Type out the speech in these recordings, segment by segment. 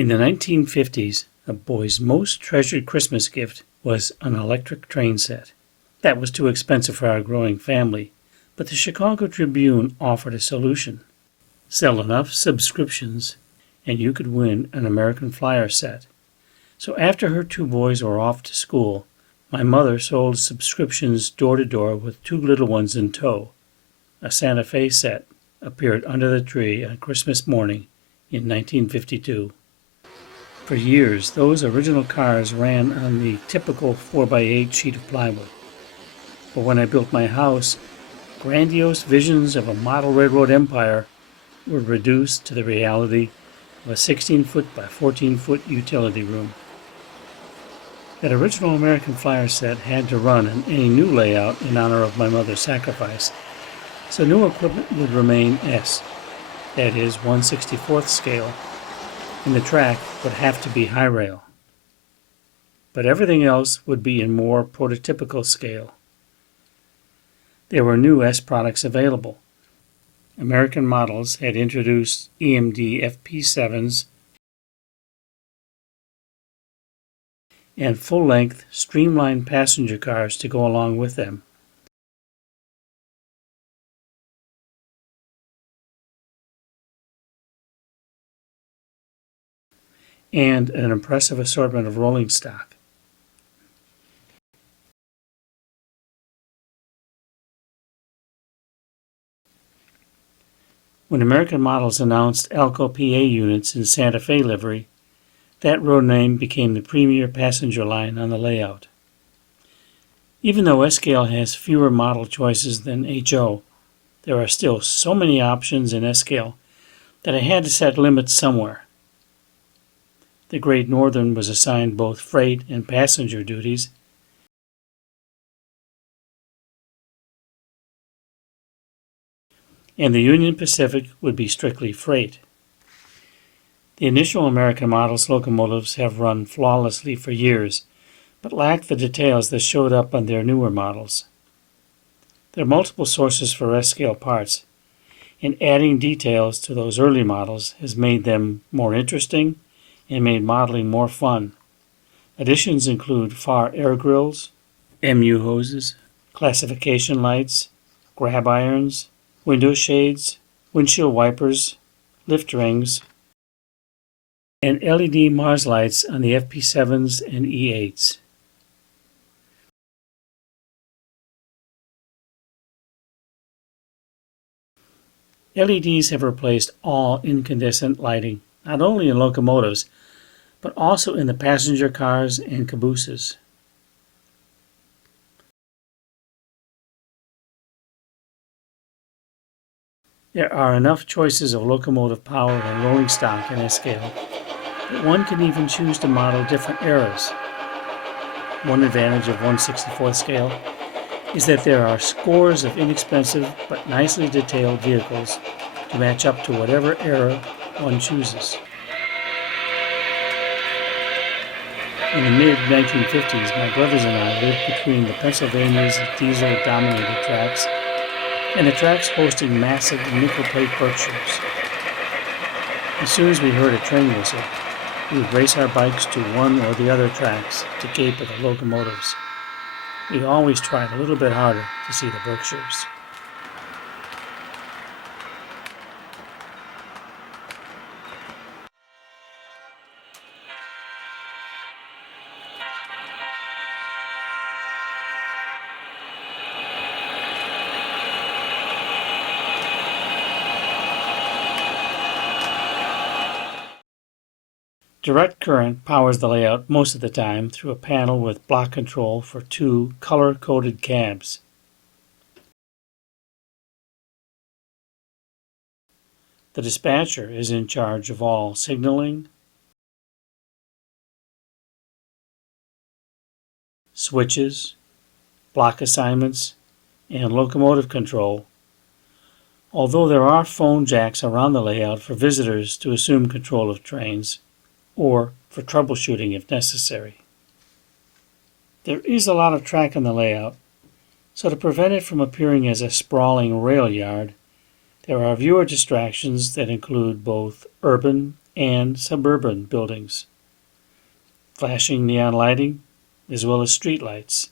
In the 1950s, a boy's most treasured Christmas gift was an electric train set. That was too expensive for our growing family, but the Chicago Tribune offered a solution. Sell enough subscriptions, and you could win an American Flyer set. So after her two boys were off to school, my mother sold subscriptions door to door with two little ones in tow. A Santa Fe set appeared under the tree on Christmas morning in 1952. For years, those original cars ran on the typical 4x8 sheet of plywood. But when I built my house, grandiose visions of a model railroad empire were reduced to the reality of a 16-foot by 14-foot utility room. That original American Flyer set had to run in any new layout in honor of my mother's sacrifice, so new equipment would remain S, that is 1/64th scale, and the track would have to be high rail. But everything else would be in more prototypical scale. There were new S products available. American models had introduced EMD FP7s and full-length, streamlined passenger cars to go along with them. And an impressive assortment of rolling stock. When American Models announced Alco PA units in Santa Fe livery, that road name became the premier passenger line on the layout. Even though S-Scale has fewer model choices than HO, there are still so many options in S-Scale that I had to set limits somewhere. The Great Northern was assigned both freight and passenger duties, and the Union Pacific would be strictly freight. The initial American Models locomotives have run flawlessly for years, but lack the details that showed up on their newer models. There are multiple sources for S-Scale parts, and adding details to those early models has made them more interesting and made modeling more fun. Additions include far air grills, MU hoses, classification lights, grab irons, window shades, windshield wipers, lift rings, and LED Mars lights on the FP7s and E8s. LEDs have replaced all incandescent lighting, not only in locomotives, but also in the passenger cars and cabooses. There are enough choices of locomotive power and rolling stock in S-Scale that one can even choose to model different eras. One advantage of 1/64th scale is that there are scores of inexpensive but nicely detailed vehicles to match up to whatever era one chooses. In the mid-1950s, my brothers and I lived between the Pennsylvania's diesel-dominated tracks and the tracks hosting massive nickel-plate Berkshires. As soon as we heard a train whistle, we would race our bikes to one or the other tracks to gape at the locomotives. We always tried a little bit harder to see the Berkshires. Direct current powers the layout most of the time through a panel with block control for two color-coded cabs. The dispatcher is in charge of all signaling, switches, block assignments, and locomotive control, although there are phone jacks around the layout for visitors to assume control of trains, or for troubleshooting if necessary. There is a lot of track in the layout, so to prevent it from appearing as a sprawling rail yard, there are viewer distractions that include both urban and suburban buildings, flashing neon lighting, as well as street lights,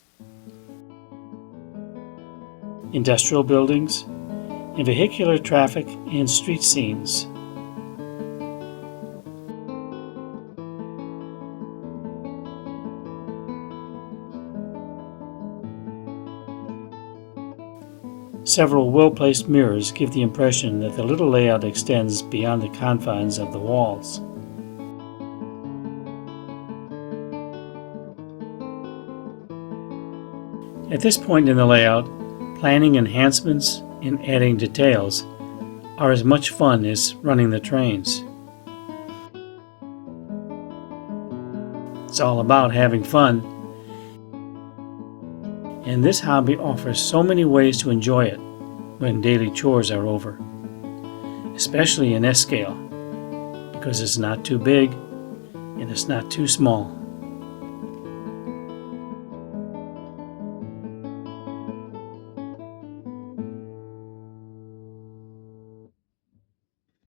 industrial buildings, and vehicular traffic and street scenes. Several well-placed mirrors give the impression that the little layout extends beyond the confines of the walls. At this point in the layout, planning enhancements and adding details are as much fun as running the trains. It's all about having fun, and this hobby offers so many ways to enjoy it when daily chores are over, especially in S scale, because it's not too big and it's not too small.